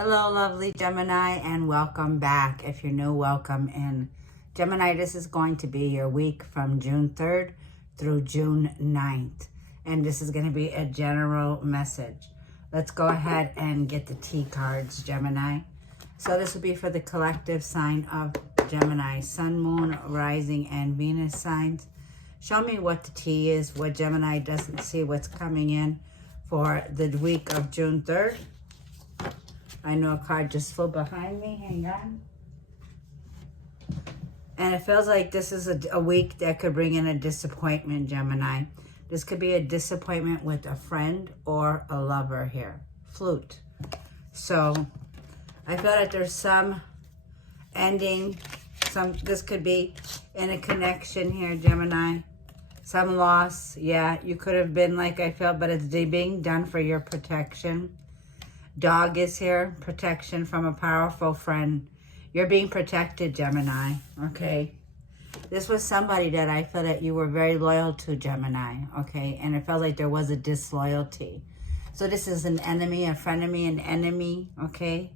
Hello, lovely Gemini, and welcome back. If you're new, welcome in. Gemini, this is going to be your week from June 3rd through June 9th. And this is going to be a general message. Let's go ahead and get the T cards, Gemini. So this will be for the collective sign of Gemini, Sun, Moon, Rising, and Venus signs. Show me what the T is, what Gemini doesn't see, what's coming in for the week of June 3rd. I know a card just flew behind me. Hang on. And it feels like this is a week that could bring in a disappointment, Gemini. This could be a disappointment with a friend or a lover here. Flute. So I feel that there's some ending. This could be in a connection here, Gemini. Some loss. Yeah, you could have been like I felt, but it's being done for your protection. Dog is here, protection from a powerful friend. You're being protected, Gemini, okay? This was somebody that I feel that you were very loyal to, Gemini, okay? And it felt like there was a disloyalty. So this is an enemy, a frenemy, an enemy, okay?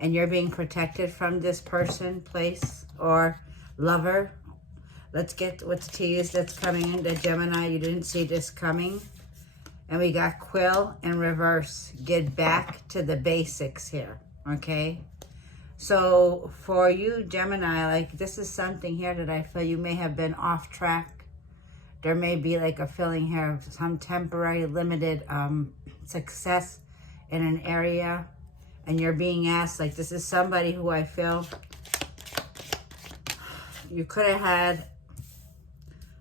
And you're being protected from this person, place, or lover. Let's get what the T is that's coming in. The Gemini, you didn't see this coming. And we got quill in reverse. Get back to the basics here, okay? So for you, Gemini, like this is something here that I feel you may have been off track. There may be like a feeling here of some temporary limited success in an area. And you're being asked, like this is somebody who I feel you could have had,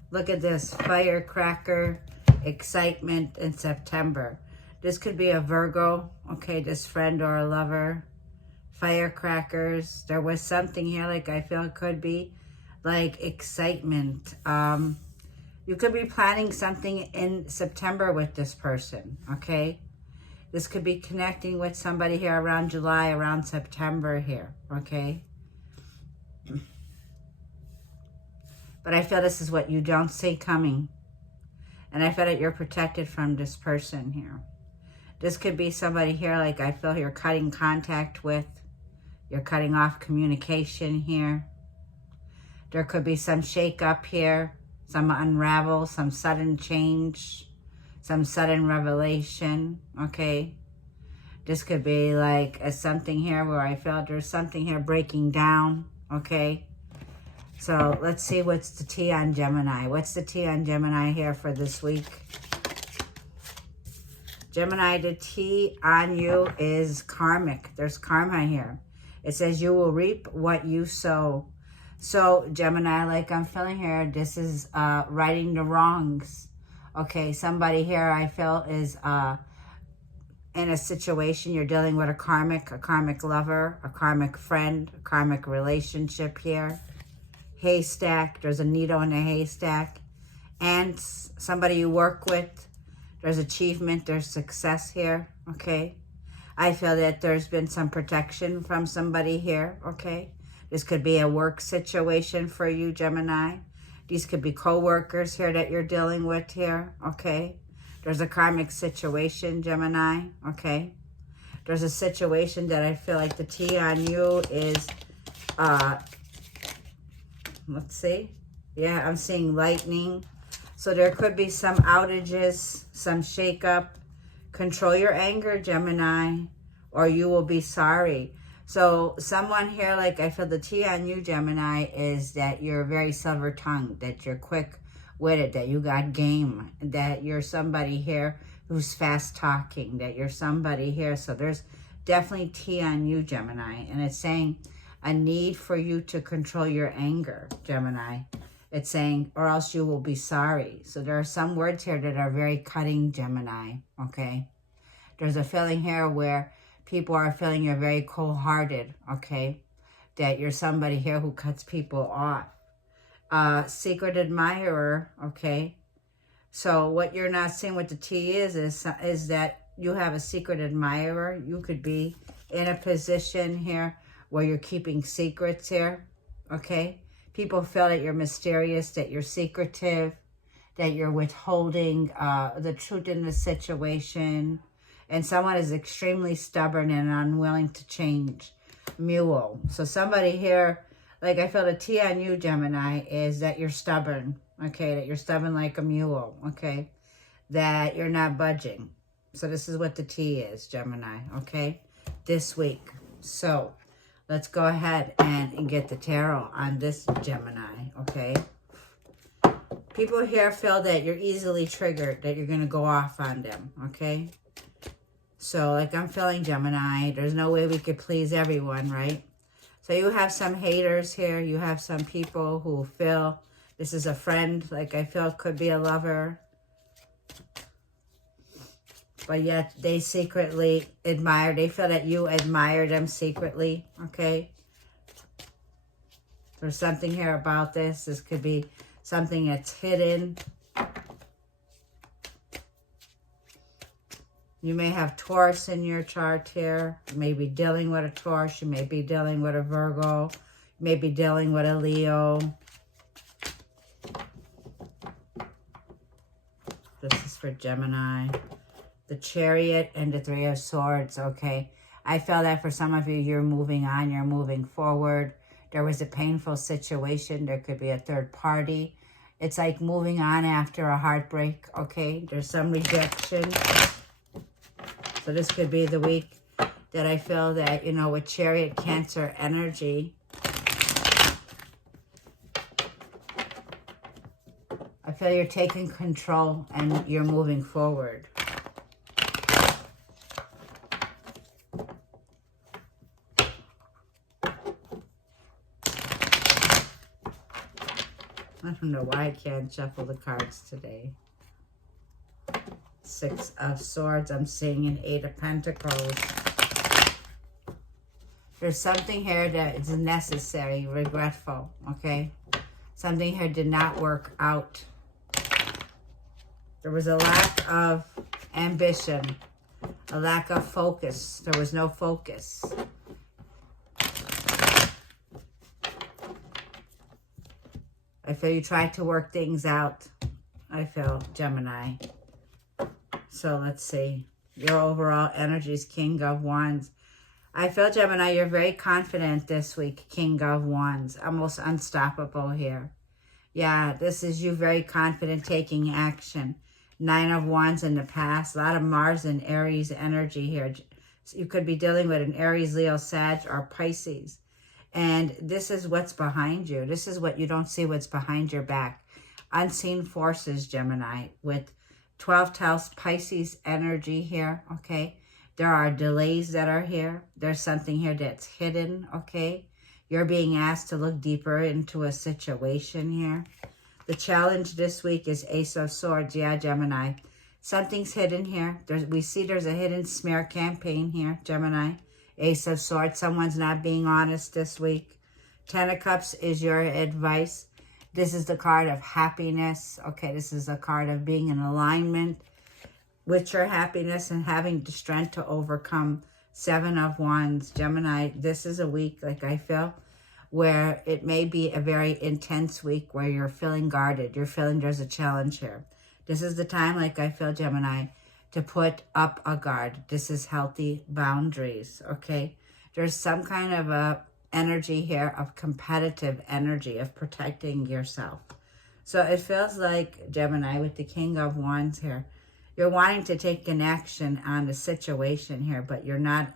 look at this, firecracker, excitement in September. This could be a Virgo, okay, this friend or a lover. Firecrackers. There was something here like I feel it could be like excitement. You could be planning something in September with this person, okay? This could be connecting with somebody here around July, around September here, okay? But I feel this is what you don't see coming. And I feel that you're protected from this person here. This could be somebody here like I feel you're cutting contact with. You're cutting off communication here. There could be some shake up here. Some unravel, some sudden change. Some sudden revelation, okay? This could be like something here where I felt there's something here breaking down, okay? So let's see what's the T on Gemini. What's the T on Gemini here for this week? Gemini, the T on you is karmic. There's karma here. It says you will reap what you sow. So Gemini, like I'm feeling here, this is righting the wrongs. Okay, somebody here I feel is in a situation you're dealing with a karmic lover, a karmic friend, a karmic relationship here. Haystack, there's a needle in a haystack. Ants, somebody you work with. There's achievement, there's success here, okay? I feel that there's been some protection from somebody here, okay? This could be a work situation for you, Gemini. These could be co-workers here that you're dealing with here, okay? There's a karmic situation, Gemini, okay? There's a situation that I feel like the T on you is, let's see. Yeah, I'm seeing lightning. So there could be some outages, some shakeup. Control your anger, Gemini, or you will be sorry. So someone here, like I feel the T on you, Gemini, is that you're very silver-tongued, that you're quick-witted, that you got game, that you're somebody here who's fast-talking, that you're somebody here. So there's definitely T on you, Gemini, and it's saying a need for you to control your anger, Gemini. It's saying, or else you will be sorry. So there are some words here that are very cutting, Gemini, okay? There's a feeling here where people are feeling you're very cold-hearted, okay? That you're somebody here who cuts people off. Secret admirer, okay? So what you're not seeing what the T is that you have a secret admirer. You could be in a position here where you're keeping secrets here, okay? People feel that you're mysterious, that you're secretive, that you're withholding the truth in the situation. And someone is extremely stubborn and unwilling to change. Mule. So somebody here, like I feel the T on you, Gemini, is that you're stubborn. Okay, that you're stubborn like a mule. Okay, that you're not budging. So this is what the T is, Gemini. Okay, this week. So let's go ahead and get the tarot on this Gemini. Okay. People here feel that you're easily triggered, that you're going to go off on them. Okay. So, like I'm feeling, Gemini, there's no way we could please everyone, right? So you have some haters here. You have some people who feel this is a friend, like I feel could be a lover. But yet they secretly admire. They feel that you admire them secretly, okay? There's something here about this. This could be something that's hidden. You may have Taurus in your chart here. You may be dealing with a Taurus. You may be dealing with a Virgo. You may be dealing with a Leo. This is for Gemini. The Chariot and the Three of Swords, okay? I feel that for some of you, you're moving on. You're moving forward. There was a painful situation. There could be a third party. It's like moving on after a heartbreak, okay? There's some rejection. So this could be the week that I feel that, you know, with Chariot, Cancer energy, I feel you're taking control and you're moving forward. I don't know why I can't shuffle the cards today. Six of Swords. I'm seeing an Eight of Pentacles. There's something here that is necessary, regretful, okay? Something here did not work out. There was a lack of ambition, a lack of focus. There was no focus. I feel you tried to work things out. I feel, Gemini. So let's see. Your overall energy is King of Wands. I feel, Gemini, you're very confident this week. King of Wands. Almost unstoppable here. Yeah, this is you very confident taking action. Nine of Wands in the past. A lot of Mars and Aries energy here. So you could be dealing with an Aries, Leo, Sag, or Pisces. And this is what's behind you. This is what you don't see, what's behind your back. Unseen forces, Gemini, with 12th house Pisces energy here, okay? There are delays that are here. There's something here that's hidden, okay? You're being asked to look deeper into a situation here. The challenge this week is Ace of Swords. Yeah, Gemini. Something's hidden here. We see there's a hidden smear campaign here, Gemini. Ace of Swords. Someone's not being honest this week. Ten of Cups is your advice. This is the card of happiness. Okay, this is a card of being in alignment with your happiness and having the strength to overcome. Seven of Wands. Gemini, this is a week, like I feel, where it may be a very intense week where you're feeling guarded. You're feeling there's a challenge here. This is the time, like I feel, Gemini, to put up a guard. This is healthy boundaries, okay? There's some kind of a energy here of competitive energy, of protecting yourself. So it feels like, Gemini, with the King of Wands here, you're wanting to take an action on the situation here, but you're not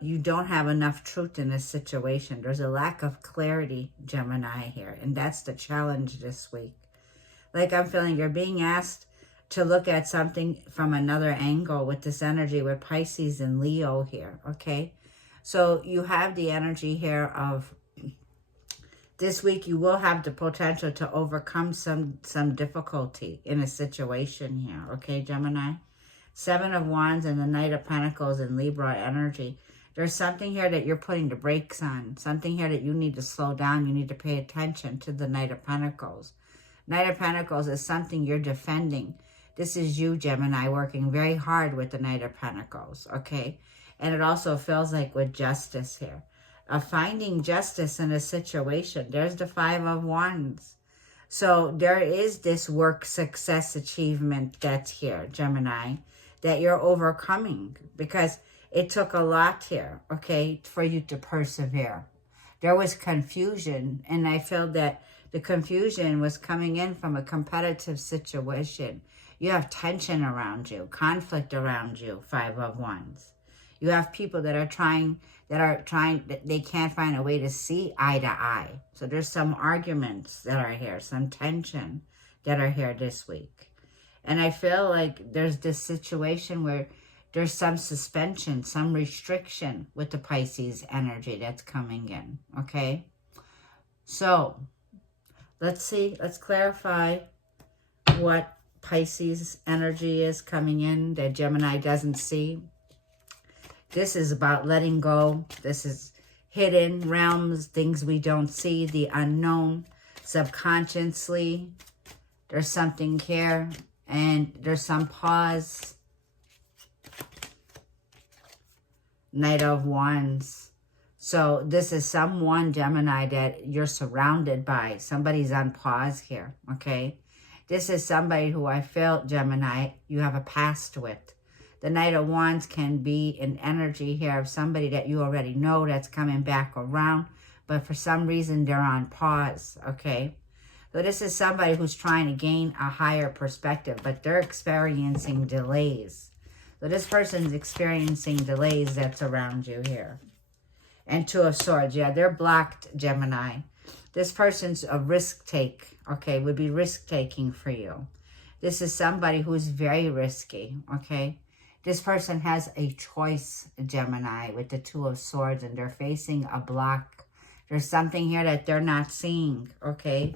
you don't have enough truth in this situation. There's a lack of clarity, Gemini, here, and that's the challenge this week. Like I'm feeling you're being asked to look at something from another angle with this energy with Pisces and Leo here, okay? So you have the energy here of this week you will have the potential to overcome some difficulty in a situation here, okay, Gemini? Seven of Wands and the Knight of Pentacles and Libra energy. There's something here that you're putting the brakes on, something here that you need to slow down. You need to pay attention to the Knight of Pentacles. Knight of Pentacles is something you're defending. This is you, Gemini, working very hard with the Knight of Pentacles, okay? And it also feels like with justice here. Finding justice in a situation. There's the Five of Wands. So there is this work success achievement that's here, Gemini, that you're overcoming, because it took a lot here, okay, for you to persevere. There was confusion, and I feel that the confusion was coming in from a competitive situation. You have tension around you, conflict around you, 5 of Wands. You have people that are trying, they can't find a way to see eye to eye. So there's some arguments that are here, some tension that are here this week. And I feel like there's this situation where there's some suspension, some restriction with the Pisces energy that's coming in, okay? So let's see, let's clarify what Pisces energy is coming in that Gemini doesn't see. This is about letting go. This is hidden realms, things we don't see, the unknown, subconsciously. There's something here, and there's some pause. Knight of Wands. So this is someone, Gemini, that you're surrounded by. Somebody's on pause here, okay? This is somebody who I feel, Gemini, you have a past with. The Knight of Wands can be an energy here of somebody that you already know that's coming back around, but for some reason they're on pause, okay? So this is somebody who's trying to gain a higher perspective, but they're experiencing delays. So this person's experiencing delays that's around you here. And Two of Swords, yeah, they're blocked, Gemini. This person's a risk take, okay, would be risk taking for you. This is somebody who's very risky, okay? This person has a choice, Gemini, with the Two of Swords, and they're facing a block. There's something here that they're not seeing, okay?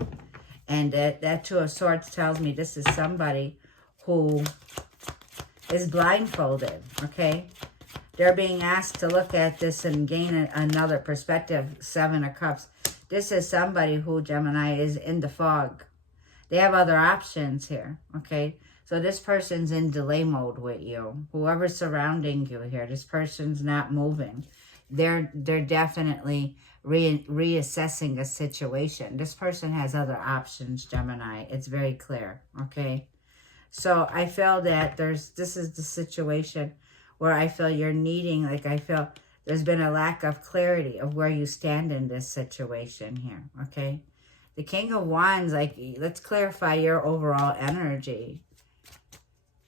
And that Two of Swords tells me this is somebody who is blindfolded, okay? They're being asked to look at this and gain another perspective, 7 of Cups. This is somebody who, Gemini, is in the fog. They have other options here, okay? So this person's in delay mode with you. Whoever's surrounding you here, this person's not moving. They're definitely reassessing a situation. This person has other options, Gemini. It's very clear, okay? So I feel that this is the situation where I feel you're needing, like I feel there's been a lack of clarity of where you stand in this situation here, okay? The King of Wands, like, let's clarify your overall energy.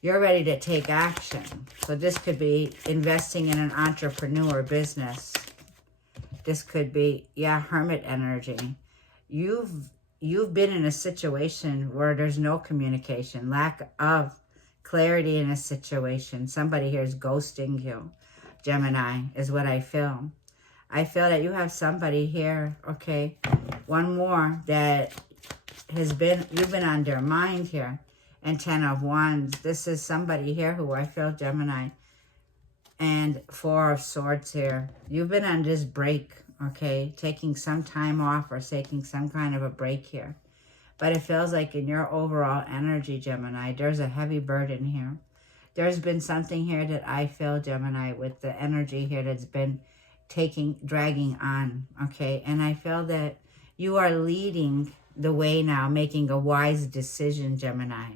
You're ready to take action. So this could be investing in an entrepreneur business. This could be, yeah, Hermit energy. You've been in a situation where there's no communication, lack of clarity in a situation. Somebody here is ghosting you, Gemini, is what I feel. I feel that you have somebody here, okay, one more that you've been on their mind here, and 10 of Wands. This is somebody here who I feel, Gemini, and 4 of Swords here. You've been on this break, okay, taking some time off or taking some kind of a break here. But it feels like in your overall energy, Gemini, there's a heavy burden here. There's been something here that I feel, Gemini, with the energy here that's been dragging on, okay? And I feel that you are leading the way now, making a wise decision, Gemini.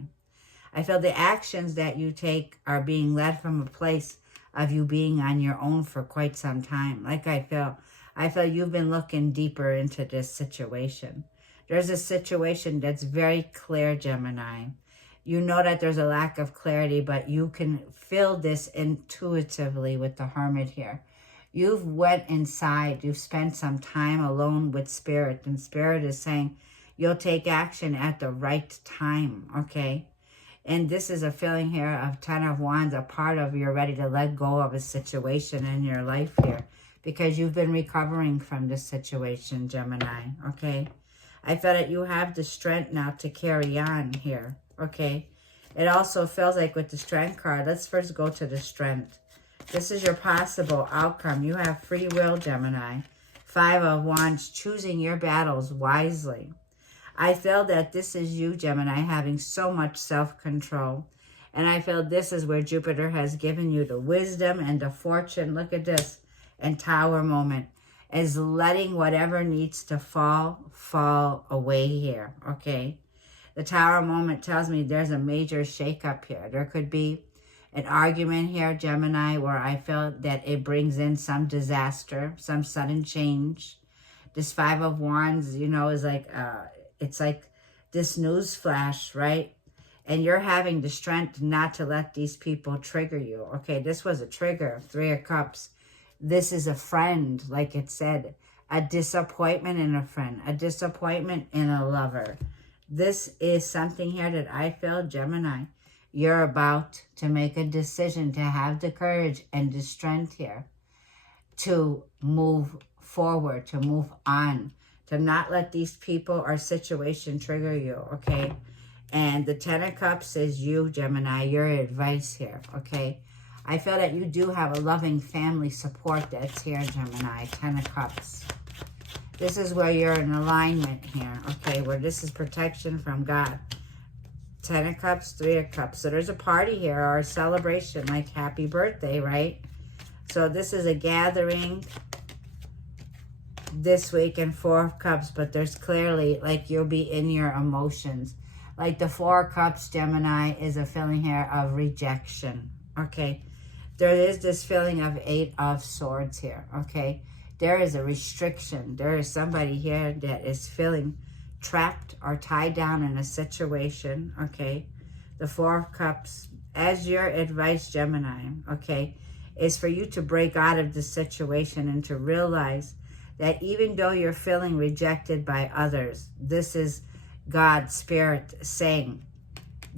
I feel the actions that you take are being led from a place of you being on your own for quite some time. Like I feel you've been looking deeper into this situation. There's a situation that's very clear, Gemini. You know that there's a lack of clarity, but you can feel this intuitively with the Hermit here. You've went inside. You've spent some time alone with Spirit, and Spirit is saying you'll take action at the right time, okay? And this is a feeling here of 10 of Wands, a part of you're ready to let go of a situation in your life here because you've been recovering from this situation, Gemini, okay? I feel that you have the strength now to carry on here, okay? It also feels like with the Strength card, let's first go to the Strength. This is your possible outcome. You have free will, Gemini. 5 of Wands, choosing your battles wisely. I feel that this is you, Gemini, having so much self-control. And I feel this is where Jupiter has given you the wisdom and the fortune. Look at this. And Tower moment is letting whatever needs to fall away here, okay? The Tower moment tells me there's a major shakeup here. There could be an argument here, Gemini, where I feel that it brings in some disaster, some sudden change. This Five of Wands, you know, is like, it's like this news flash, right? And you're having the strength not to let these people trigger you. Okay, this was a trigger, Three of Cups. This is a friend, like it said. A disappointment in a friend. A disappointment in a lover. This is something here that I feel, Gemini, you're about to make a decision, to have the courage and the strength here to move forward, to move on, to not let these people or situation trigger you, okay? And the Ten of Cups is you, Gemini, your advice here, okay? I feel that you do have a loving family support that's here, Gemini, Ten of Cups. This is where you're in alignment here, okay, where this is protection from God. Ten of Cups, Three of Cups. So there's a party here or a celebration, like happy birthday, right? So this is a gathering this week, and Four of Cups, but there's clearly, like, you'll be in your emotions. Like the Four of Cups, Gemini, is a feeling here of rejection, okay? There is this feeling of Eight of Swords here, okay? There is a restriction. There is somebody here that is feeling trapped or tied down in a situation, okay? The Four of Cups, as your advice, Gemini, okay, is for you to break out of the situation and to realize that even though you're feeling rejected by others, this is God's Spirit saying,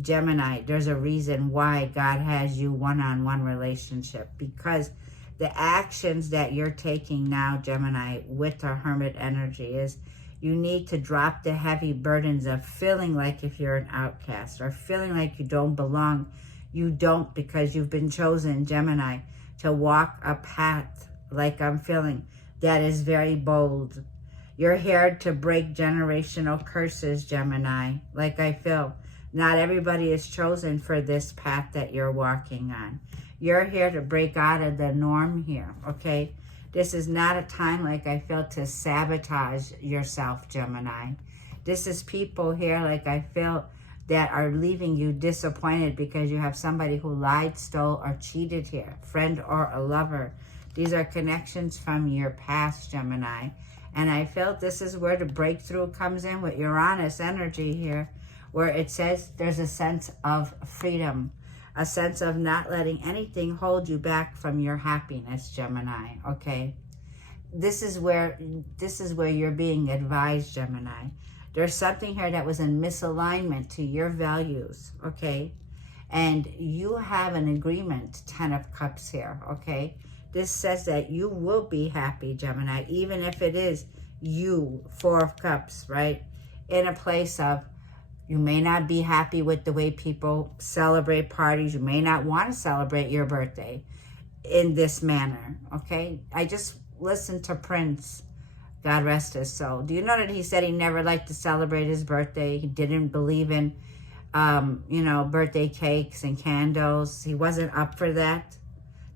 Gemini, there's a reason why God has you one-on-one relationship, because the actions that you're taking now, Gemini, with the Hermit energy is you need to drop the heavy burdens of feeling like if you're an outcast or feeling like you don't belong. You don't, because you've been chosen, Gemini, to walk a path, like I'm feeling, that is very bold. You're here to break generational curses, Gemini, like I feel. Not everybody is chosen for this path that you're walking on. You're here to break out of the norm here, okay? This is not a time, like I feel, to sabotage yourself, Gemini. This is people here, like I feel, that are leaving you disappointed because you have somebody who lied, stole, or cheated here, friend or a lover. These are connections from your past, Gemini. And I felt this is where the breakthrough comes in with Uranus energy here, where it says there's a sense of freedom, a sense of not letting anything hold you back from your happiness, Gemini, okay? This is where you're being advised, Gemini. There's something here that was in misalignment to your values, okay? And you have an agreement, Ten of Cups here, okay? This says that you will be happy, Gemini, even if it is you, Four of Cups, right? In a place of, you may not be happy with the way people celebrate parties. You may not want to celebrate your birthday in this manner, okay? I just listened to Prince, God rest his soul. Do you know that he said he never liked to celebrate his birthday? He didn't believe in, you know, birthday cakes and candles. He wasn't up for that.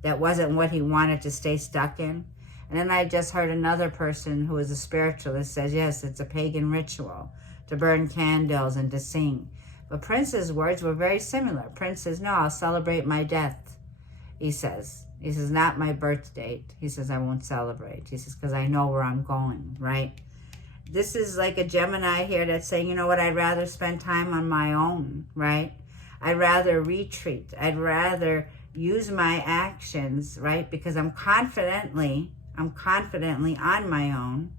That wasn't what he wanted to stay stuck in. And then I just heard another person who is a spiritualist says, yes, it's a pagan ritual to burn candles and to sing. But Prince's words were very similar. Prince says, no, I'll celebrate my death, he says. He says, not my birth date. He says, I won't celebrate. He says, because I know where I'm going, right? This is like a Gemini here that's saying, you know what, I'd rather spend time on my own, right? I'd rather retreat. I'd rather use my actions, right? Because I'm confidently on my own.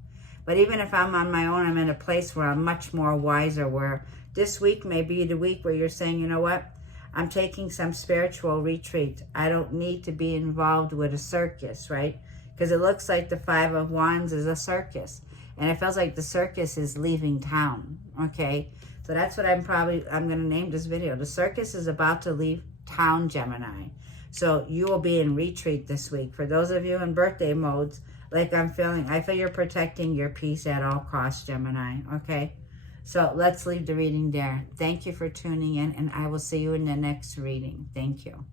But even if I'm on my own, I'm in a place where I'm much more wiser, where this week may be the week where you're saying, you know what? I'm taking some spiritual retreat. I don't need to be involved with a circus, right? Because it looks like the Five of Wands is a circus. And it feels like the circus is leaving town, okay? So that's what I'm going to name this video. The circus is about to leave town, Gemini. So you will be in retreat this week. For those of you in birthday modes, like I'm feeling, I feel you're protecting your peace at all costs, Gemini, okay? So let's leave the reading there. Thank you for tuning in, and I will see you in the next reading. Thank you.